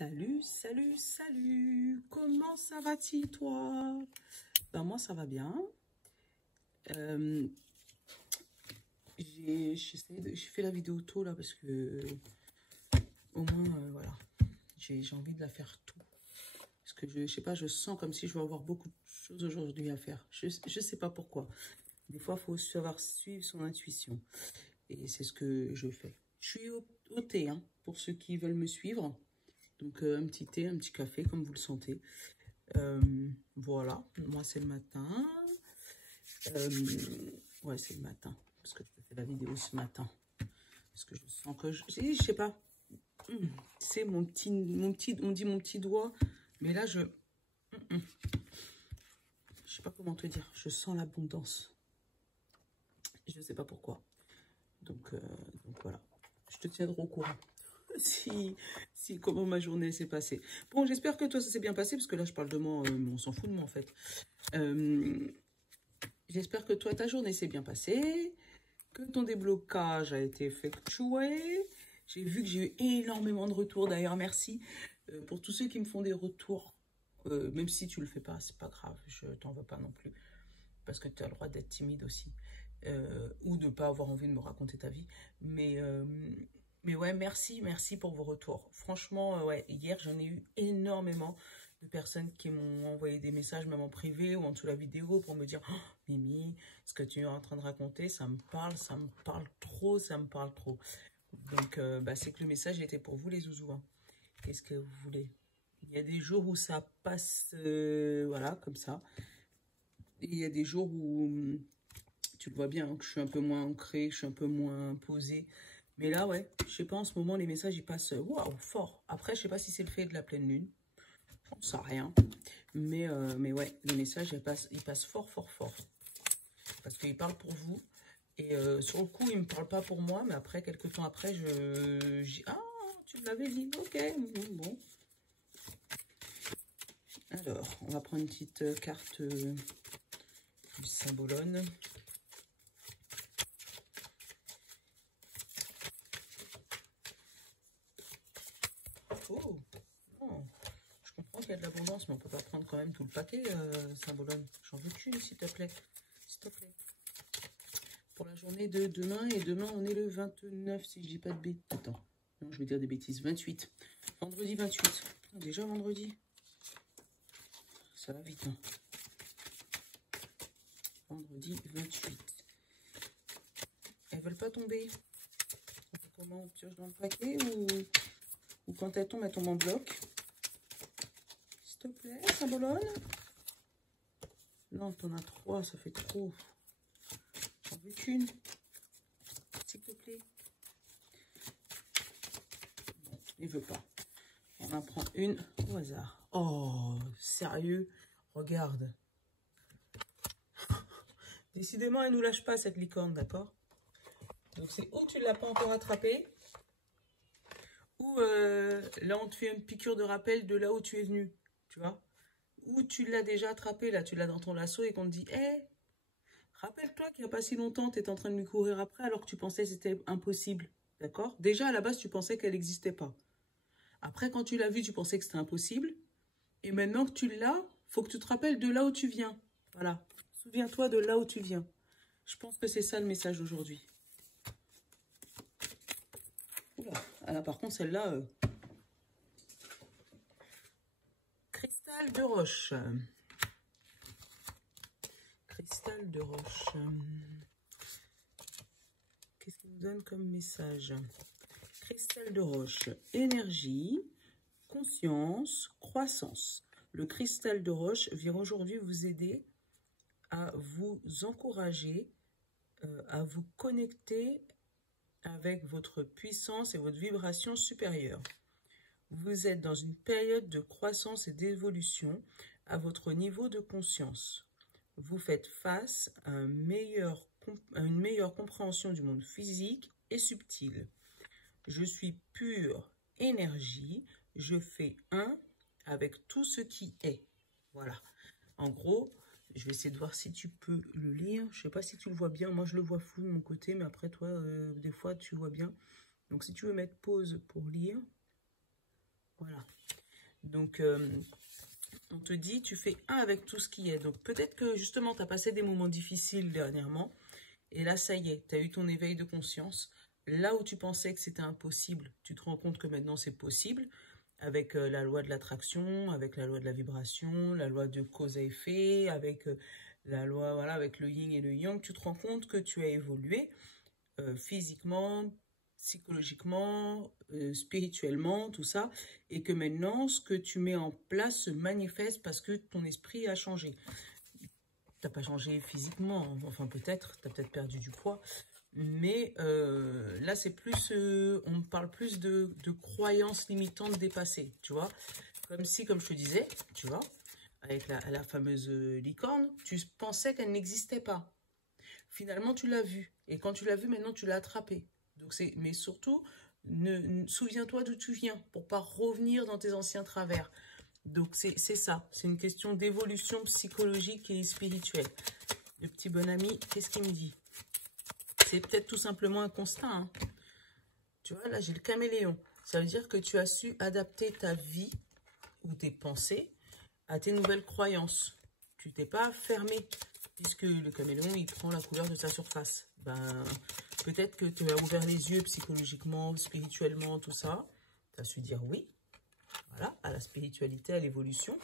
Salut, salut, salut. Comment ça va-t-il, toi? Ben, moi, ça va bien. J'ai fait la vidéo tôt, là, parce que, au moins, voilà, j'ai envie de la faire tôt. Parce que, je sais pas, je sens comme si je vais avoir beaucoup de choses aujourd'hui à faire. Je sais pas pourquoi. Des fois, il faut savoir suivre son intuition. Et c'est ce que je fais. Je suis au thé, hein, pour ceux qui veulent me suivre. Donc, un petit thé, un petit café, comme vous le sentez. Voilà, moi c'est le matin. Ouais, c'est le matin. Parce que je fais la vidéo ce matin. Parce que je sens que je sais pas. C'est mon petit, on dit mon petit doigt. Mais là, je sais pas comment te dire. Je sens l'abondance. Je sais pas pourquoi. Donc voilà. Je te tiendrai au courant. Si comment ma journée s'est passée. Bon, j'espère que toi, ça s'est bien passé, parce que là, je parle de moi, on s'en fout de moi, en fait. J'espère que toi, ta journée s'est bien passée, que ton déblocage a été effectué. J'ai vu que j'ai eu énormément de retours, d'ailleurs, merci. Pour tous ceux qui me font des retours, même si tu le fais pas, c'est pas grave, je t'en veux pas non plus, parce que tu as le droit d'être timide aussi, ou de pas avoir envie de me raconter ta vie, mais ouais, merci pour vos retours. Franchement, ouais, hier, j'en ai eu énormément de personnes qui m'ont envoyé des messages, même en privé ou en dessous de la vidéo, pour me dire oh, Mimi, ce que tu es en train de raconter, ça me parle trop, ça me parle trop. Donc, c'est que le message était pour vous, les zouzous. Hein. Qu'est-ce que vous voulez? Il y a des jours où ça passe, voilà, comme ça. Et il y a des jours où, tu le vois bien, hein, que je suis un peu moins ancrée, que je suis un peu moins posée. Mais là, ouais, je sais pas, en ce moment, les messages, ils passent, waouh, fort. Après, je sais pas si c'est le fait de la pleine lune. J'en sais rien. Mais ouais, les messages, ils passent fort. Parce qu'ils parlent pour vous. Et sur le coup, ils ne me parlent pas pour moi. Mais après, quelques temps après, ah, tu me l'avais dit. Ok, bon. Alors, on va prendre une petite carte du Symbolone. Oh, non. Je comprends qu'il y a de l'abondance, mais on peut pas prendre quand même tout le paquet, Symbolone. J'en veux qu'une, s'il te plaît. S'il te plaît. Pour la journée de demain, et demain, on est le 29, si je dis pas de bêtises. Attends, non, je vais dire des bêtises. 28. Vendredi 28. Déjà vendredi. Ça va vite, hein. Vendredi 28. Elles veulent pas tomber. Comment on pioche dans le paquet, ou quand elles tombent, elles tombent en bloc. S'il te plaît, Symbolone. Non, t'en as 3, ça fait trop. J'en veux qu'une. S'il te plaît. Bon, il veut pas. On en prend une au hasard. Oh, sérieux? Regarde. Décidément, elle nous lâche pas, cette licorne, d'accord? Donc, c'est où tu ne l'as pas encore attrapée, ou là, on te fait une piqûre de rappel de là où tu es venu, tu vois? Ou tu l'as déjà attrapée, là, tu l'as dans ton lasso et qu'on te dit, hé, rappelle-toi qu'il n'y a pas si longtemps, tu étais en train de lui courir après alors que tu pensais que c'était impossible, d'accord? Déjà, à la base, tu pensais qu'elle n'existait pas. Après, quand tu l'as vue, tu pensais que c'était impossible. Et maintenant que tu l'as, faut que tu te rappelles de là où tu viens. Voilà. Souviens-toi de là où tu viens. Je pense que c'est ça le message aujourd'hui. Oula. Alors, par contre, celle-là... Cristal de roche. Cristal de roche. Qu'est-ce qu'il nous donne comme message? Cristal de roche. Énergie, conscience, croissance. Le cristal de roche vient aujourd'hui vous aider à vous encourager, à vous connecter avec votre puissance et votre vibration supérieure. Vous êtes dans une période de croissance et d'évolution à votre niveau de conscience. Vous faites face à une meilleure compréhension du monde physique et subtil. Je suis pure énergie, je fais un avec tout ce qui est. Voilà. En gros, je vais essayer de voir si tu peux le lire. Je ne sais pas si tu le vois bien. Moi, je le vois flou de mon côté, mais après, toi, des fois, tu vois bien. Donc, si tu veux mettre pause pour lire. Voilà. Donc, on te dit, tu fais un avec tout ce qui est. Donc, peut-être que justement, tu as passé des moments difficiles dernièrement. Et là, ça y est, tu as eu ton éveil de conscience. Là où tu pensais que c'était impossible, tu te rends compte que maintenant, c'est possible. Avec la loi de l'attraction, avec la loi de la vibration, la loi de cause à effet, avec la loi, voilà, avec le yin et le yang. Tu te rends compte que tu as évolué physiquement, psychologiquement, spirituellement, tout ça, et que maintenant, ce que tu mets en place se manifeste parce que ton esprit a changé. T'as pas changé physiquement, enfin peut-être, tu as peut-être perdu du poids, mais là c'est plus, on parle plus de croyances limitantes dépassées, tu vois, comme si, comme je te disais, tu vois, avec la fameuse licorne, tu pensais qu'elle n'existait pas. Finalement, tu l'as vue. Et quand tu l'as vue, maintenant, tu l'as attrapée. Donc mais surtout, souviens-toi d'où tu viens pour pas revenir dans tes anciens travers. Donc, c'est ça. C'est une question d'évolution psychologique et spirituelle. Le petit bon ami, qu'est-ce qu'il me dit? C'est peut-être tout simplement un constat. Hein. Tu vois, là, j'ai le caméléon. Ça veut dire que tu as su adapter ta vie ou tes pensées à tes nouvelles croyances. Tu t'es pas fermé. Puisque le caméléon, il prend la couleur de sa surface. Ben, peut-être que tu as ouvert les yeux psychologiquement, spirituellement, tout ça. Tu as su dire oui, voilà, à la spiritualité, à l'évolution.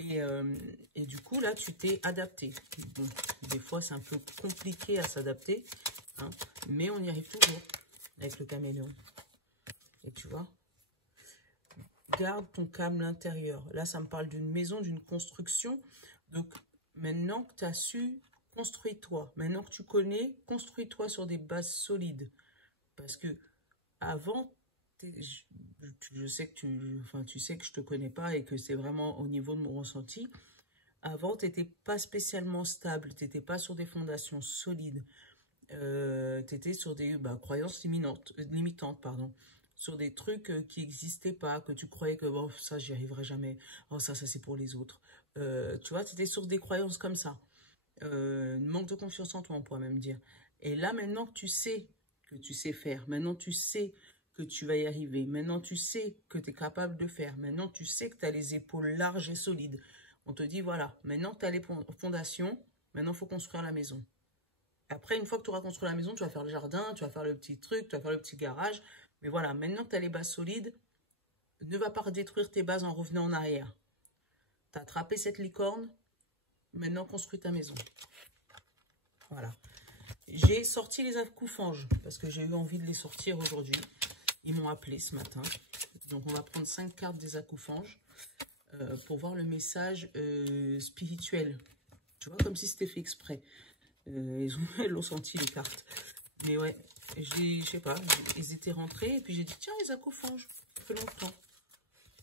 Et du coup, là, tu t'es adapté. Bon, des fois, c'est un peu compliqué à s'adapter, hein, mais on y arrive toujours avec le caméléon. Et tu vois, garde ton calme intérieur. Là, ça me parle d'une maison, d'une construction. Donc, maintenant que tu as su, construis-toi. Maintenant que tu connais, construis-toi sur des bases solides. Parce que avant, je sais que tu sais que je te connais pas et que c'est vraiment au niveau de mon ressenti. Avant, tu n'étais pas spécialement stable. Tu n'étais pas sur des fondations solides. Tu étais sur des croyances limitantes, pardon. Sur des trucs qui n'existaient pas, que tu croyais que bon, ça, j'y arriverai jamais. Oh, ça c'est pour les autres. Tu vois, tu étais sur des croyances comme ça. Manque de confiance en toi, on pourrait même dire. Et là, maintenant que tu sais faire, maintenant tu sais que tu vas y arriver, maintenant tu sais que tu es capable de faire, maintenant tu sais que tu as les épaules larges et solides. On te dit, voilà, maintenant que tu as les fondations, maintenant il faut construire la maison. Après, une fois que tu auras construit la maison, tu vas faire le jardin, tu vas faire le petit truc, tu vas faire le petit garage. Mais voilà, maintenant que tu as les bases solides, ne va pas redétruire tes bases en revenant en arrière. Tu as attrapé cette licorne, maintenant construis ta maison. Voilà. J'ai sorti les acoufanges parce que j'ai eu envie de les sortir aujourd'hui. Ils m'ont appelé ce matin. Donc, on va prendre 5 cartes des acoufanges pour voir le message spirituel. Tu vois, comme si c'était fait exprès. Elles l'ont senti, les cartes. Mais ouais, je sais pas, ils étaient rentrés et puis j'ai dit, tiens, les acoufanges, ça fait longtemps.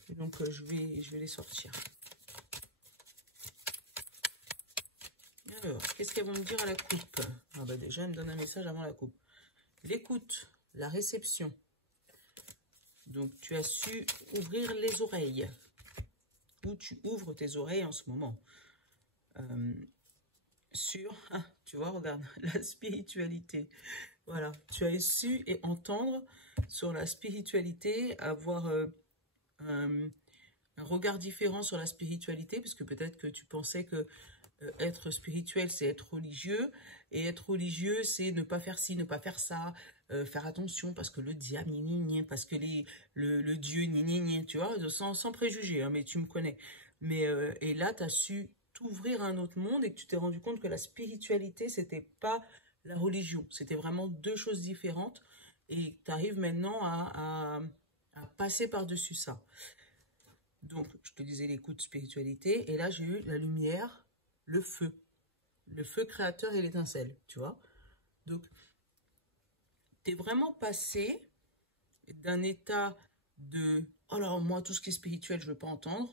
Et donc, je vais les sortir. Alors, qu'est-ce qu'elles vont me dire à la coupe? Ah bah déjà, elles me donnent un message avant la coupe. L'écoute, la réception. Donc, tu as su ouvrir les oreilles. Ou tu ouvres tes oreilles en ce moment. Tu vois, regarde, la spiritualité. Voilà, tu as su et entendre sur la spiritualité, avoir un regard différent sur la spiritualité, parce que peut-être que tu pensais que être spirituel, c'est être religieux, et être religieux, c'est ne pas faire ci, ne pas faire ça, faire attention, parce que le diable, parce que le Dieu, tu vois, sans préjugés, hein, mais tu me connais. Mais, et là, tu as su t'ouvrir à un autre monde, et que tu t'es rendu compte que la spiritualité, c'était pas la religion, c'était vraiment deux choses différentes, et tu arrives maintenant à passer par-dessus ça. Donc, je te disais l'écoute, spiritualité, et là, j'ai eu la lumière, le feu créateur et l'étincelle, tu vois. Donc, tu es vraiment passé d'un état de « Oh là, moi, tout ce qui est spirituel, je ne veux pas entendre »,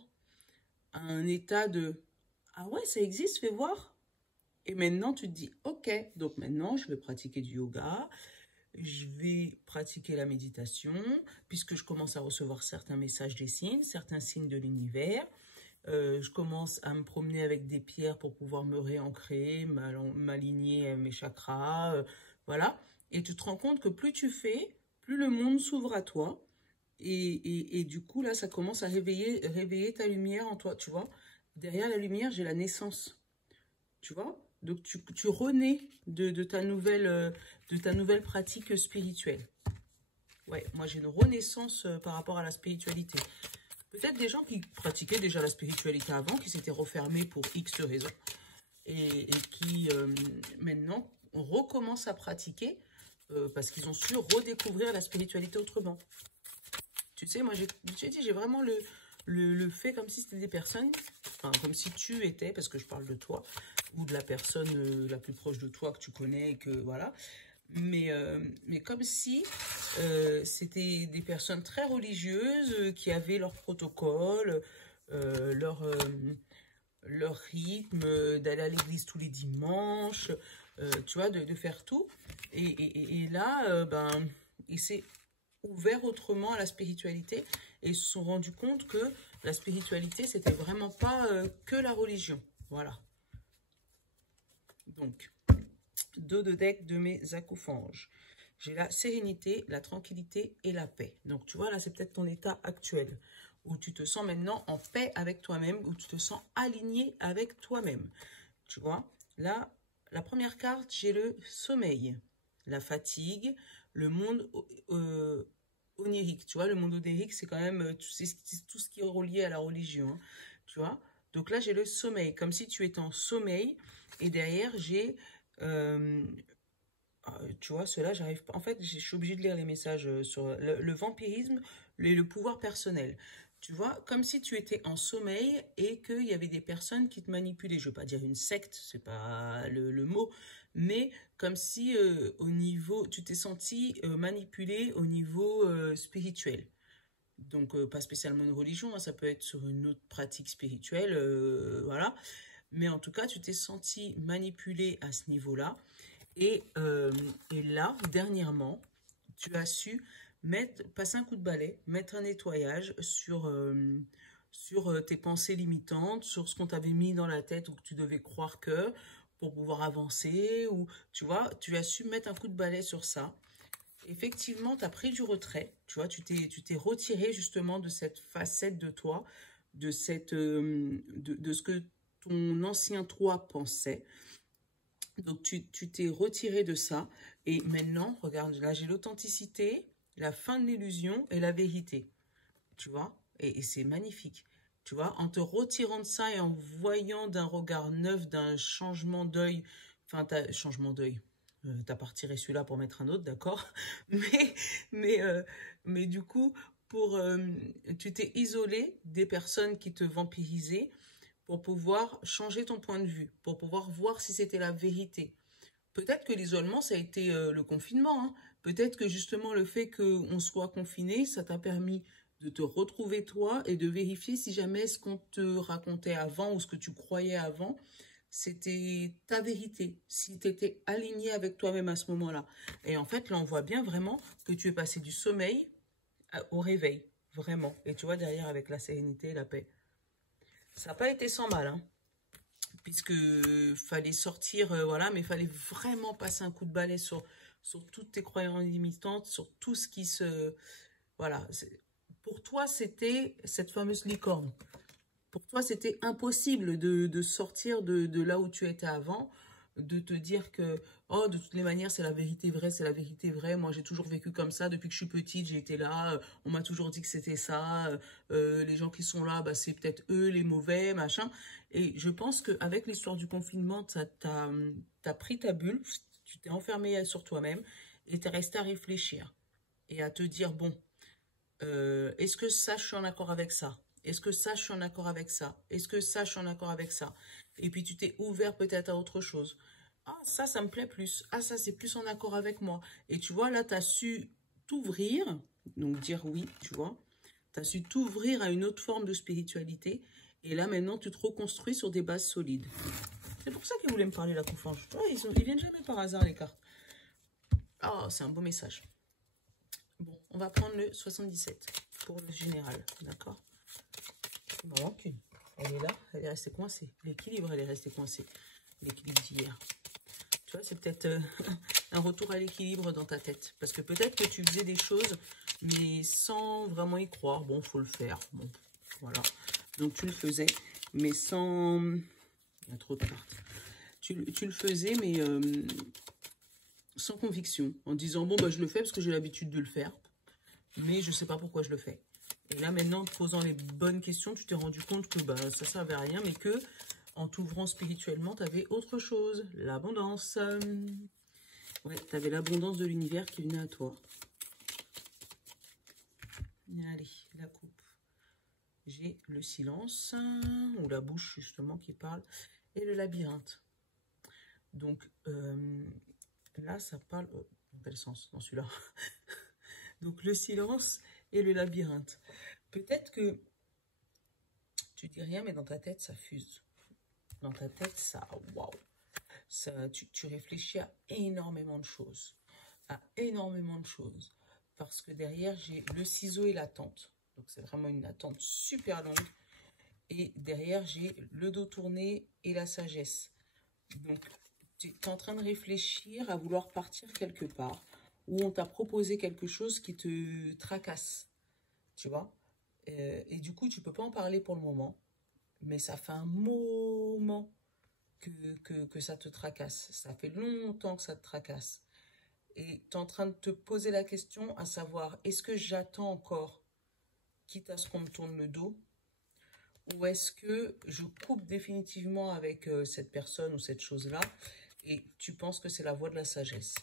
à un état de « Ah ouais, ça existe, fais voir ». Et maintenant, tu te dis « Ok, donc maintenant, je vais pratiquer du yoga, je vais pratiquer la méditation, puisque je commence à recevoir certains messages des signes, certains signes de l'univers. Je commence à me promener avec des pierres pour pouvoir me réancrer, m'aligner mes chakras, voilà. Et tu te rends compte que plus tu fais, plus le monde s'ouvre à toi. Et du coup, là, ça commence à réveiller ta lumière en toi, tu vois. Derrière la lumière, j'ai la naissance, tu vois. Donc, tu renais de ta nouvelle pratique spirituelle. Ouais, moi, j'ai une renaissance par rapport à la spiritualité. Peut-être des gens qui pratiquaient déjà la spiritualité avant, qui s'étaient refermés pour X raisons, et qui, maintenant, recommencent à pratiquer parce qu'ils ont su redécouvrir la spiritualité autrement. Tu sais, moi, j'ai vraiment le fait comme si c'était des personnes, enfin, comme si tu étais, parce que je parle de toi, ou de la personne la plus proche de toi que tu connais, et que voilà. Mais comme si c'était des personnes très religieuses qui avaient leur protocole, euh, leur, euh, leur rythme, d'aller à l'église tous les dimanches, tu vois, de faire tout. Et là, ben, il s'est ouvert autrement à la spiritualité et se sont rendus compte que la spiritualité, c'était vraiment pas que la religion. Voilà. Donc, dos de deck de mes acouphonges. J'ai la sérénité, la tranquillité et la paix. Donc, tu vois, là, c'est peut-être ton état actuel, où tu te sens maintenant en paix avec toi-même, où tu te sens aligné avec toi-même. Tu vois, là, la première carte, j'ai le sommeil, la fatigue, le monde onirique. Tu vois, le monde onirique, c'est quand même tout ce qui est relié à la religion. Hein, tu vois, donc là, j'ai le sommeil, comme si tu étais en sommeil. Et derrière, j'ai tu vois, cela, j'arrive pas. En fait, je suis obligée de lire les messages sur le vampirisme et le pouvoir personnel. Tu vois, comme si tu étais en sommeil et qu'il y avait des personnes qui te manipulaient. Je ne veux pas dire une secte, c'est pas le mot, mais comme si au niveau, tu t'es senti manipulé au niveau spirituel. Donc, pas spécialement une religion, hein, ça peut être sur une autre pratique spirituelle, voilà. Mais en tout cas, tu t'es senti manipulé à ce niveau-là. Et là, dernièrement, tu as su passer un coup de balai, mettre un nettoyage sur tes pensées limitantes, sur ce qu'on t'avait mis dans la tête ou que tu devais croire que pour pouvoir avancer, ou tu vois, tu as su mettre un coup de balai sur ça. Effectivement, tu as pris du retrait, tu vois, tu t'es retiré justement de cette facette de toi, de ce que ton ancien toi pensait. Donc, tu t'es retiré de ça. Et maintenant, regarde, là, j'ai l'authenticité, la fin de l'illusion et la vérité. Tu vois? Et c'est magnifique. Tu vois? En te retirant de ça et en voyant d'un regard neuf, d'un changement d'œil, enfin, changement d'œil. T'as pas retiré celui-là pour mettre un autre, d'accord? Mais, mais, euh, mais du coup, tu t'es isolé des personnes qui te vampirisaient pour pouvoir changer ton point de vue, pour pouvoir voir si c'était la vérité. Peut-être que l'isolement, ça a été le confinement. Hein. Peut-être que justement le fait qu'on soit confiné, ça t'a permis de te retrouver toi et de vérifier si jamais ce qu'on te racontait avant ou ce que tu croyais avant, c'était ta vérité, si tu étais aligné avec toi-même à ce moment-là. Et en fait, là, on voit bien vraiment que tu es passé du sommeil au réveil, vraiment. Et tu vois, derrière, avec la sérénité et la paix. Ça n'a pas été sans mal, hein, puisque fallait sortir, voilà, mais il fallait vraiment passer un coup de balai sur toutes tes croyances limitantes, sur tout ce qui se... Voilà. Pour toi, c'était cette fameuse licorne. Pour toi, c'était impossible de sortir de là où tu étais avant, de te dire que, oh, de toutes les manières, c'est la vérité vraie, c'est la vérité vraie. Moi, j'ai toujours vécu comme ça. Depuis que je suis petite, j'ai été là. On m'a toujours dit que c'était ça. Les gens qui sont là, bah, c'est peut-être eux les mauvais, machin. Et je pense qu'avec l'histoire du confinement, t'as pris ta bulle, tu t'es enfermé sur toi-même et t'es resté à réfléchir et à te dire, bon, est-ce que ça, je suis en accord avec ça? Est-ce que ça, je suis en accord avec ça? Est-ce que ça, je suis en accord avec ça? Et puis tu t'es ouvert peut-être à autre chose. Ah, ça me plaît plus. Ah, ça, c'est plus en accord avec moi. Et tu vois, là, tu as su t'ouvrir, donc dire oui, tu vois. Tu as su t'ouvrir à une autre forme de spiritualité. Et là, maintenant, tu te reconstruis sur des bases solides. C'est pour ça qu'ils voulaient me parler la confiance. Tu vois, ils viennent jamais par hasard, les cartes. Ah, c'est un beau message. Bon, on va prendre le 77 pour le général, d'accord? Il m'en manque une. Elle est là, elle est restée coincée. L'équilibre, elle est restée coincée. L'équilibre d'hier. Tu vois, c'est peut-être un retour à l'équilibre dans ta tête. Parce que peut-être que tu faisais des choses mais sans vraiment y croire. Bon, faut le faire. Bon, voilà. Donc, tu le faisais, mais sans... Il y a trop de cartes. Tu le faisais, mais sans conviction. En disant, bon, bah, je le fais parce que j'ai l'habitude de le faire. Mais je ne sais pas pourquoi je le fais. Et là, maintenant, en te posant les bonnes questions, tu t'es rendu compte que bah, ça ne servait à rien, mais que en t'ouvrant spirituellement, tu avais autre chose. L'abondance. Ouais, tu avais l'abondance de l'univers qui venait à toi. Allez, la coupe. J'ai le silence, ou la bouche justement qui parle, et le labyrinthe. Donc là, ça parle... dans quel sens? Dans celui-là. Donc le silence et le labyrinthe. Peut-être que tu dis rien, mais dans ta tête, ça fuse. Dans ta tête, ça... Waouh! Tu réfléchis à énormément de choses. À énormément de choses. Parce que derrière, j'ai le ciseau et l'attente. Donc, c'est vraiment une attente super longue. Et derrière, j'ai le dos tourné et la sagesse. Donc, tu es en train de réfléchir à vouloir partir quelque part. Où on t'a proposé quelque chose qui te tracasse. Tu vois? Et du coup, tu ne peux pas en parler pour le moment. Mais ça fait un moment que ça te tracasse. Ça fait longtemps que ça te tracasse. Et tu es en train de te poser la question à savoir, est-ce que j'attends encore, quitte à ce qu'on me tourne le dos, ou est-ce que je coupe définitivement avec cette personne ou cette chose-là, et tu penses que c'est la voie de la sagesse.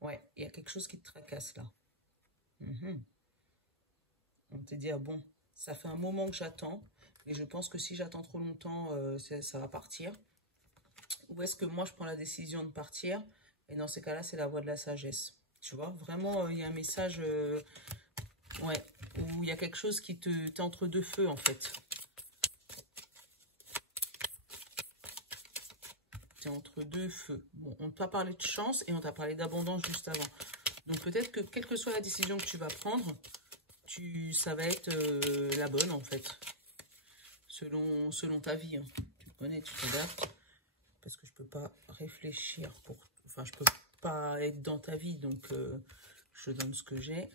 Ouais, il y a quelque chose qui te tracasse là. On te dit, ah bon, ça fait un moment que j'attends, et je pense que si j'attends trop longtemps, ça va partir. Ou est-ce que moi, je prends la décision de partir, et dans ces cas-là, c'est la voie de la sagesse. Tu vois, vraiment, il y a un message, ouais, où il y a quelque chose qui t'es entre deux feux, en fait. T'es entre deux feux. Bon, on t'a parlé de chance et on t'a parlé d'abondance juste avant. Donc, peut-être que, quelle que soit la décision que tu vas prendre, ça va être la bonne, en fait. Selon ta vie. Hein. Tu connais, tu t'adaptes. Parce que je peux pas réfléchir pour... Enfin, je peux pas être dans ta vie, donc je donne ce que j'ai.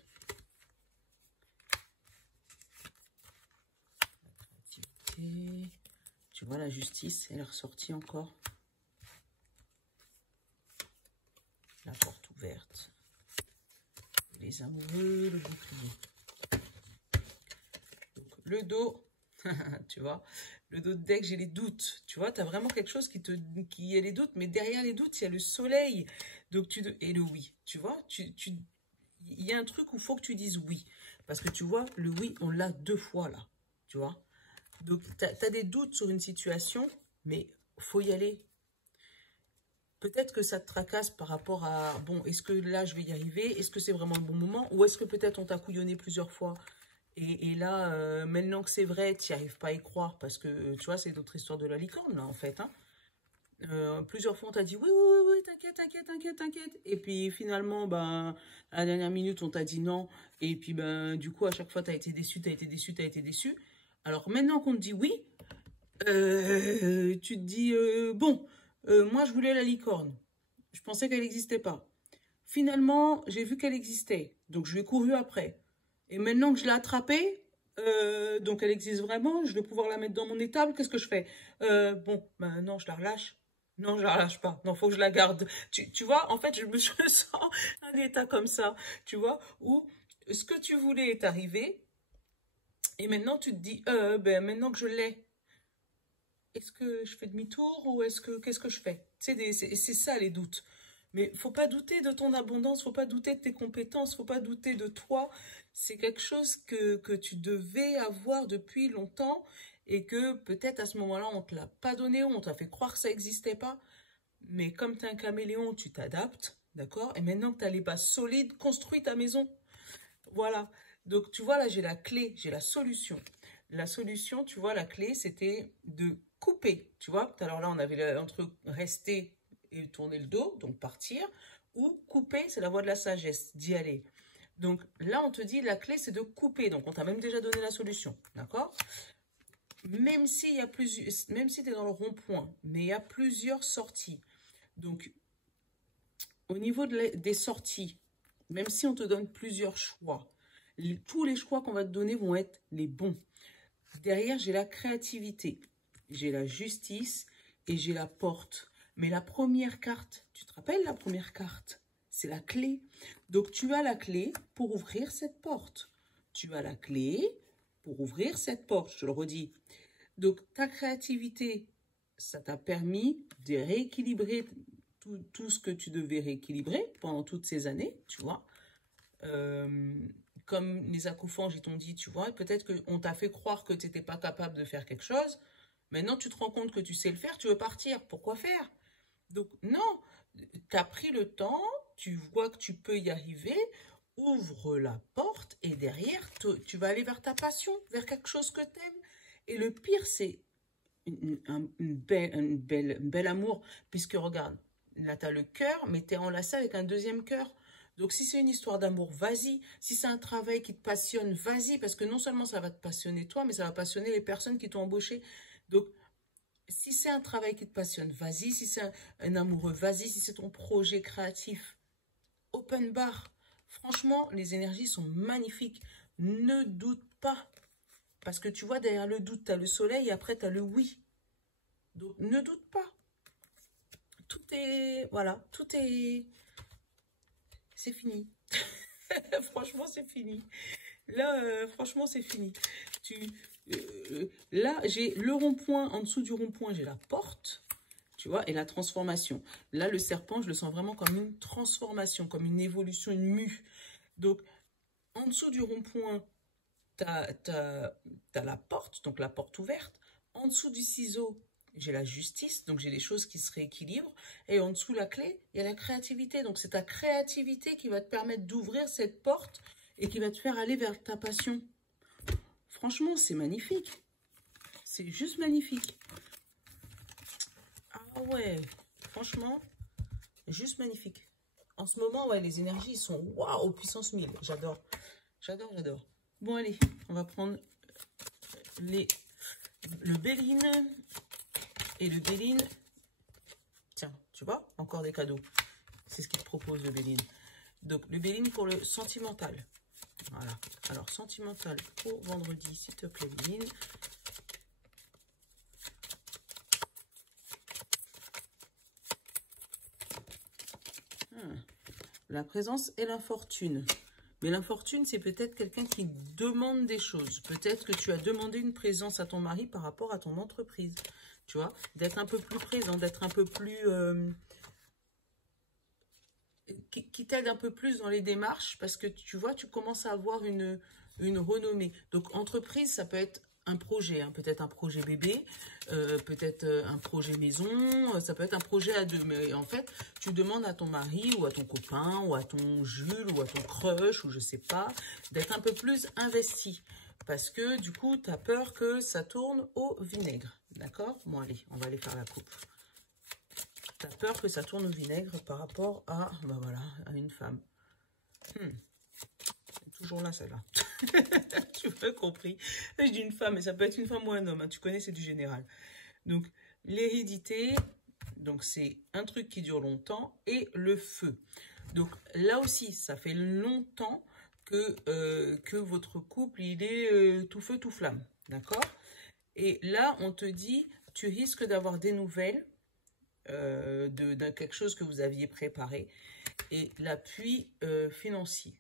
La créativité. Tu vois, la justice, elle est ressortie encore. La porte ouverte. Les amoureux, le bouclier. Donc, le dos, tu vois, le dos de deck, j'ai les doutes. Tu vois, tu as vraiment quelque chose qui a les doutes, mais derrière les doutes, il y a le soleil. Donc, et le oui. Tu vois, il y a un truc où il faut que tu dises oui. Parce que tu vois, le oui, on l'a 2 fois là. Tu vois. Donc, tu as des doutes sur une situation, mais il faut y aller. Peut-être que ça te tracasse par rapport à, bon, est-ce que là, je vais y arriver? Est-ce que c'est vraiment le bon moment? Ou est-ce que peut-être on t'a couillonné plusieurs fois? Et là, maintenant que c'est vrai, tu n'y arrives pas à y croire parce que, tu vois, c'est d'autres histoires de la licorne, là, en fait. Hein. Plusieurs fois, on t'a dit, oui, oui, oui, oui, t'inquiète, t'inquiète, t'inquiète, t'inquiète. Et puis, finalement, ben, à la dernière minute, on t'a dit non. Et puis, ben, du coup, à chaque fois, t'as été déçu, t'as été déçu, t'as été déçu. Alors, maintenant qu'on te dit oui, tu te dis, bon, moi, je voulais la licorne. Je pensais qu'elle n'existait pas. Finalement, j'ai vu qu'elle existait. Donc, je lui ai couru après. Et maintenant que je l'ai attrapée, donc elle existe vraiment, je vais pouvoir la mettre dans mon étable, qu'est-ce que je fais? Bon, ben non, je la relâche. Non, je la relâche pas. Non, faut que je la garde. Tu vois, en fait, je me sens un état comme ça, tu vois, où ce que tu voulais est arrivé, et maintenant tu te dis, ben maintenant que je l'ai, est-ce que je fais demi-tour ou qu'est-ce que je fais? C'est ça les doutes. Mais faut pas douter de ton abondance, faut pas douter de tes compétences, faut pas douter de toi. C'est quelque chose que tu devais avoir depuis longtemps et que peut-être à ce moment-là, on te l'a pas donné, on t'a fait croire que ça n'existait pas. Mais comme tu es un caméléon, tu t'adaptes, d'accord? Et maintenant que tu as les bases solides, construis ta maison. Voilà. Donc, tu vois, là, j'ai la clé, j'ai la solution. La solution, tu vois, la clé, c'était de couper. Tu vois, alors là, on avait entre rester et tourner le dos, donc partir, ou couper, c'est la voie de la sagesse, d'y aller. Donc là, on te dit, la clé, c'est de couper. Donc, on t'a même déjà donné la solution, d'accord? Même s'il y a plusieurs, même si tu es dans le rond-point, mais il y a plusieurs sorties. Donc, au niveau des sorties, Même si on te donne plusieurs choix, tous les choix qu'on va te donner vont être les bons. Derrière, j'ai la créativité, j'ai la justice et j'ai la porte. Mais la première carte, tu te rappelles la première carte? C'est la clé. Donc, tu as la clé pour ouvrir cette porte. Tu as la clé pour ouvrir cette porte, je te le redis. Donc, ta créativité, ça t'a permis de rééquilibrer tout ce que tu devais rééquilibrer pendant toutes ces années, tu vois. Comme les acouphènes, ils t'ont dit, tu vois, peut-être qu'on t'a fait croire que tu n'étais pas capable de faire quelque chose. Maintenant, tu te rends compte que tu sais le faire, tu veux partir. Pourquoi faire? Donc, non, tu as pris le temps, tu vois que tu peux y arriver, ouvre la porte et derrière, tu vas aller vers ta passion, vers quelque chose que tu aimes. Et le pire, c'est un bel amour, puisque regarde, là, tu as le cœur, mais tu es enlacé avec un deuxième cœur. Donc, si c'est une histoire d'amour, vas-y. Si c'est un travail qui te passionne, vas-y, parce que non seulement ça va te passionner toi, mais ça va passionner les personnes qui t'ont embauché. Donc, si c'est un travail qui te passionne, vas-y. Si c'est un amoureux, vas-y. Si c'est ton projet créatif, open bar. Franchement, les énergies sont magnifiques. Ne doute pas. Parce que tu vois, derrière le doute, tu as le soleil et après, tu as le oui. Donc, ne doute pas. Tout est... Voilà, tout est... C'est fini. Franchement, c'est fini. Là, franchement, c'est fini. Là, j'ai le rond-point. En dessous du rond-point, j'ai la porte. Tu vois, et la transformation. Là, le serpent, je le sens vraiment comme une transformation, comme une évolution, une mue. Donc, en dessous du rond-point, t'as la porte, donc la porte ouverte. En dessous du ciseau, j'ai la justice, donc j'ai les choses qui se rééquilibrent. Et en dessous, la clé, il y a la créativité. Donc, c'est ta créativité qui va te permettre d'ouvrir cette porte et qui va te faire aller vers ta passion. Franchement, c'est magnifique. C'est juste magnifique. Ah ouais, franchement, juste magnifique. En ce moment, ouais, les énergies sont waouh, puissance 1000. J'adore, j'adore, j'adore. Bon, allez, on va prendre le Béline et le Béline. Tiens, tu vois, encore des cadeaux. C'est ce qu'il te propose, le Béline. Donc, le Béline pour le sentimental. Voilà. Alors, sentimental pour vendredi, s'il te plaît, Béline. La présence et l'infortune. Mais l'infortune, c'est peut-être quelqu'un qui demande des choses. Peut-être que tu as demandé une présence à ton mari par rapport à ton entreprise. Tu vois, d'être un peu plus présent, d'être un peu plus... qui t'aide un peu plus dans les démarches parce que tu vois, tu commences à avoir une renommée. Donc, entreprise, ça peut être un projet, hein, peut-être un projet bébé, peut-être un projet maison, ça peut être un projet à deux. Mais en fait, tu demandes à ton mari ou à ton copain ou à ton Jules ou à ton crush ou je sais pas, d'être un peu plus investi. Parce que du coup, tu as peur que ça tourne au vinaigre. D'accord? Bon, allez, on va aller faire la coupe. Tu as peur que ça tourne au vinaigre par rapport à, ben voilà, à une femme. Toujours là, celle-là. Tu m'as compris. Je dis une femme, mais ça peut être une femme ou un homme. Hein. Tu connais, c'est du général. Donc, l'hérédité, donc c'est un truc qui dure longtemps. Et le feu. Donc, là aussi, ça fait longtemps que votre couple, il est tout feu, tout flamme. D'accord? Et là, on te dit, tu risques d'avoir des nouvelles de quelque chose que vous aviez préparé. Et l'appui financier.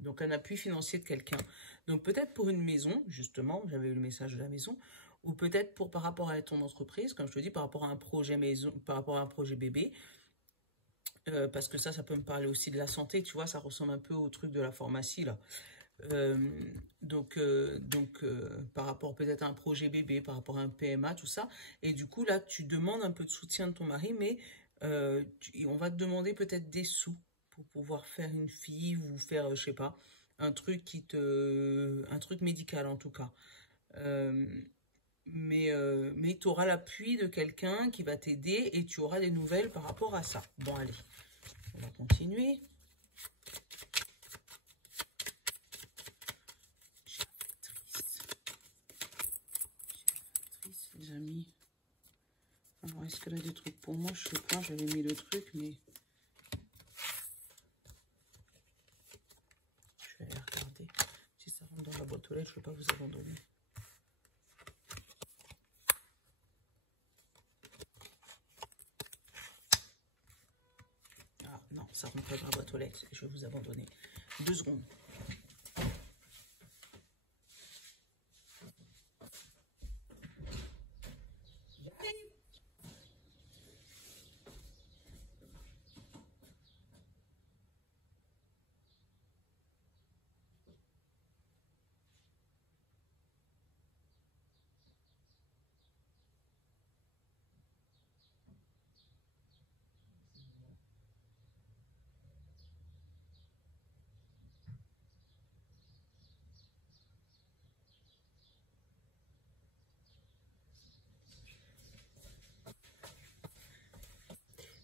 Donc, un appui financier de quelqu'un. Donc, peut-être pour une maison, justement, j'avais eu le message de la maison, ou peut-être par rapport à ton entreprise, comme je te dis, par rapport à un projet maison, par rapport à un projet bébé, parce que ça peut me parler aussi de la santé, tu vois, ça ressemble un peu au truc de la pharmacie, là. Par rapport peut-être à un projet bébé, par rapport à un PMA, tout ça. Et du coup, là, tu demandes un peu de soutien de ton mari, mais on va te demander peut-être des sous pour pouvoir faire une fille ou faire, je sais pas, un truc un truc médical en tout cas. Mais tu auras l'appui de quelqu'un qui va t'aider et tu auras des nouvelles par rapport à ça. Bon, allez, on va continuer. Les amis. Alors, est-ce qu'elle a des trucs pour moi? Je sais pas, j'avais mis le truc, mais... toilette, je ne veux pas vous abandonner. Ah non, ça rentre pas dans la boîte aux lettres, je vais vous abandonner. 2 secondes.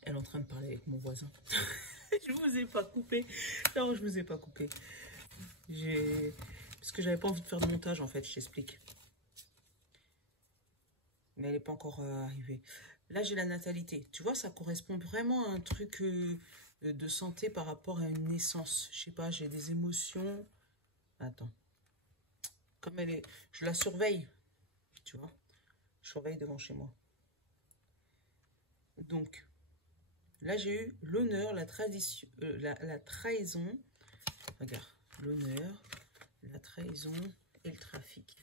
Elle est en train de parler avec mon voisin. Je vous ai pas coupé. Non, je vous ai pas coupé. Parce que j'avais pas envie de faire de montage, en fait, je t'explique. Mais elle n'est pas encore arrivée. Là, j'ai la natalité. Tu vois, ça correspond vraiment à un truc de santé par rapport à une naissance. Je sais pas, j'ai des émotions. Attends. Comme elle est... Je la surveille. Tu vois. Je surveille devant chez moi. Donc... Là, j'ai eu l'honneur, la tradition, la trahison. Regarde, l'honneur, la trahison et le trafic.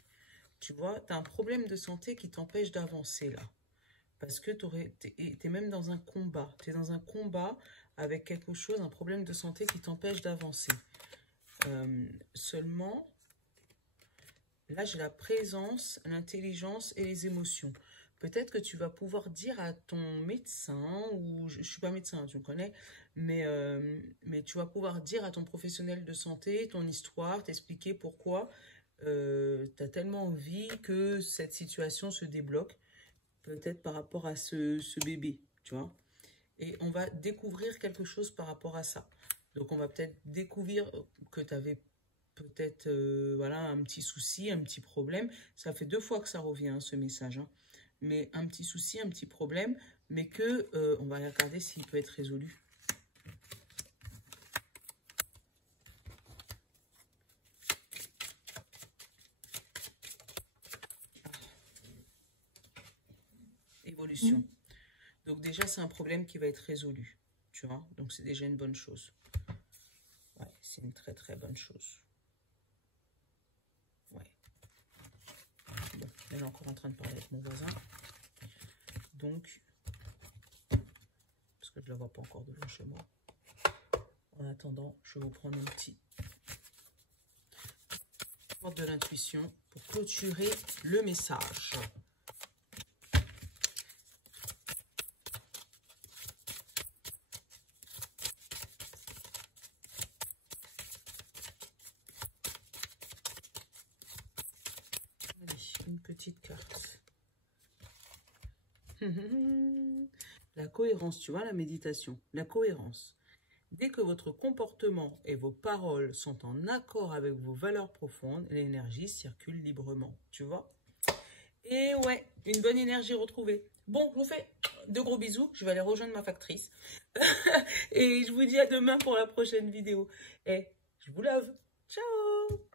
Tu vois, tu as un problème de santé qui t'empêche d'avancer là. Parce que tu es même dans un combat. Tu es dans un combat avec quelque chose, un problème de santé qui t'empêche d'avancer. Seulement, là, j'ai la présence, l'intelligence et les émotions. Peut-être que tu vas pouvoir dire à ton médecin, ou je ne suis pas médecin, tu me connais, mais tu vas pouvoir dire à ton professionnel de santé ton histoire, t'expliquer pourquoi tu as tellement envie que cette situation se débloque, peut-être par rapport à ce bébé, tu vois. Et on va découvrir quelque chose par rapport à ça. Donc, on va peut-être découvrir que tu avais peut-être voilà, un petit souci, un petit problème. Ça fait 2 fois que ça revient, ce message, hein. Mais un petit souci, un petit problème, mais que on va regarder s'il peut être résolu. Évolution. Donc déjà, c'est un problème qui va être résolu, tu vois. Donc c'est déjà une bonne chose. Ouais, c'est une très très bonne chose. Ouais. Bon, elle est encore en train de parler avec mon voisin. Donc, parce que je ne la vois pas encore devant chez moi. En attendant, je vais vous prendre un petit porte de l'intuition pour clôturer le message. Allez, une petite carte. La cohérence, tu vois, la méditation, la cohérence. Dès que votre comportement et vos paroles sont en accord avec vos valeurs profondes, l'énergie circule librement, tu vois. Et ouais, une bonne énergie retrouvée. Bon, je vous fais de gros bisous. Je vais aller rejoindre ma factrice. Et je vous dis à demain pour la prochaine vidéo. Et je vous love. Ciao!